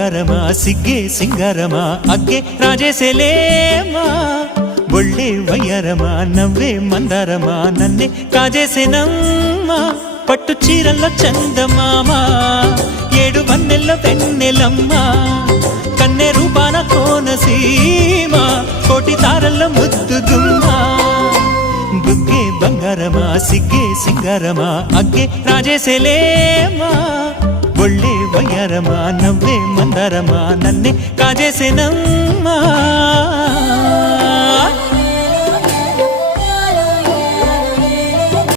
బంగారమా సిగ్గే సింగారమా అగ్గే రాజేసేలేమా ఒళ్ళే వయ్యారమా నవ్వే మందారమా నన్నే కాజేసేనమ్మా పట్టు చీరల్లో చందమామా ఏడు వన్నెల్లో వెన్నెలమ్మా కన్నె రూపాన కోనసీమ కోటి తారల్లో ముద్దుగుమ్మా బుగ్గే బంగారమా సిగ్గే సింగారమా అగ్గే రాజేసేలేమా ఒళ్ళే వయ్యారమా నవ్వే మందారమా నన్నే కాజేసేనమ్మా